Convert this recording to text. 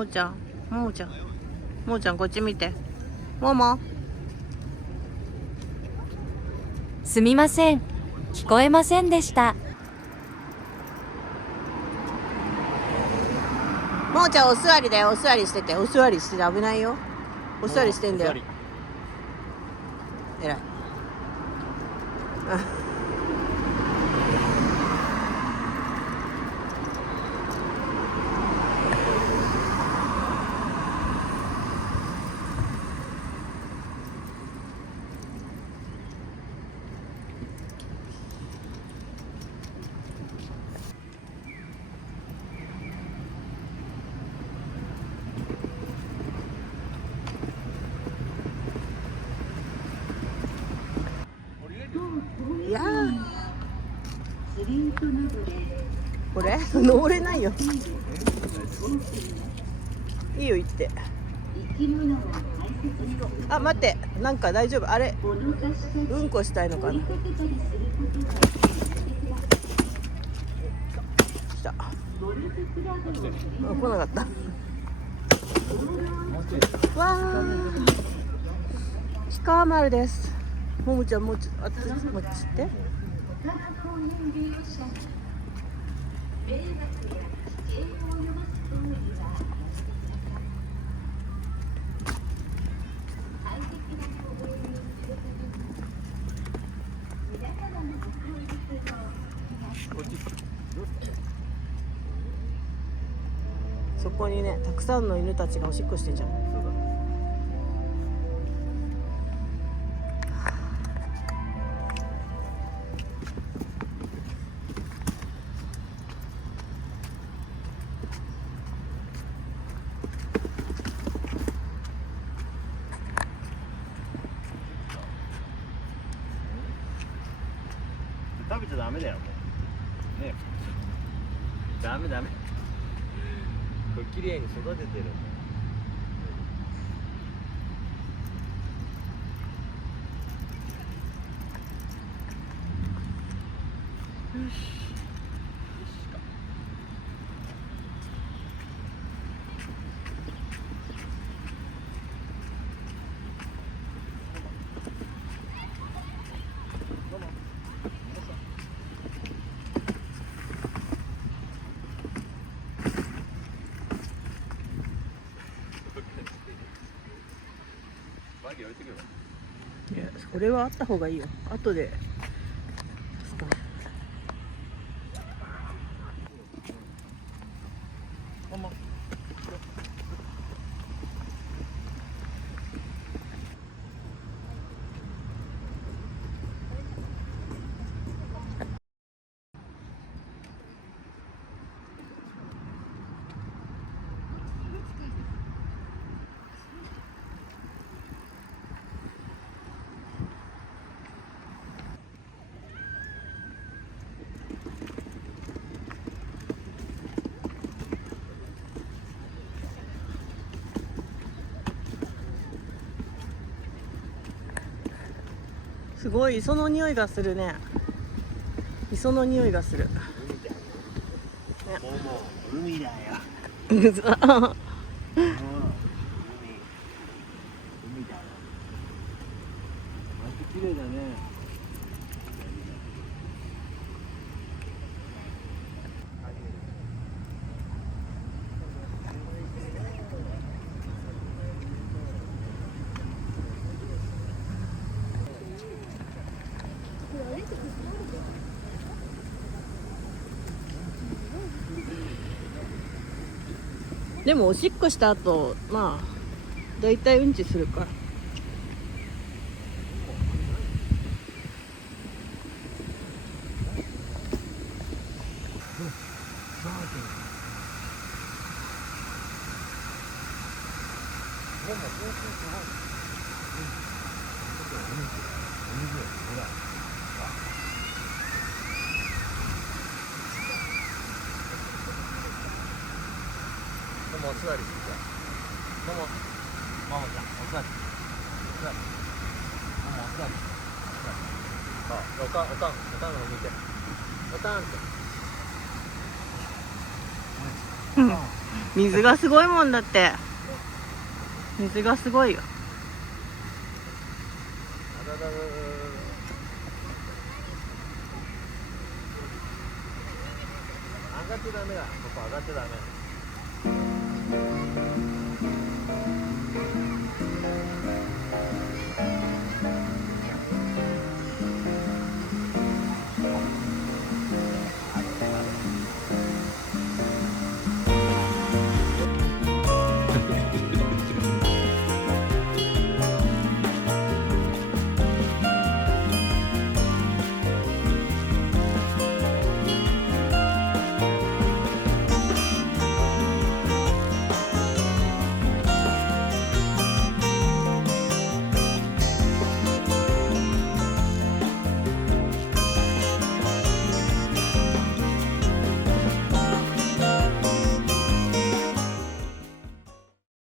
もちゃん、ももちゃん、ももちゃんこっち見て。もも。すみません。聞こえませんでした。ももちゃんお座りだよ。お座りしてて。お座りしてて危ないよ。お座りしてんだよ。えらい。いやー、これ登れないよ。いいよ行って。あ、待って、なんか大丈夫。あれうんこしたいのかな。来た。来なかった。わー、氷川丸です。ももちゃんもうちょっと、あっちもっちって。そこにね、たくさんの犬たちがおしっこしてんじゃん。食べちゃダメだよ、もう。ね。ダメダメ。これ綺麗に育ててる。いや、それはあった方がいいよ。後で。すごい磯の匂いがするね。磯の匂いがする。海だよ。海だよ。海だよ。また綺麗だね。でもおしっこした後、まあだいたいうんちするから。ももお座りしてじゃあ。ももちゃんお座り。お座り。ももお座り。あ、おかんの方見て。おかんって。うん。水がすごいもんだって。水がすごいよ。あららららら。上がっちゃダメだ。ここ上がっちゃダメ。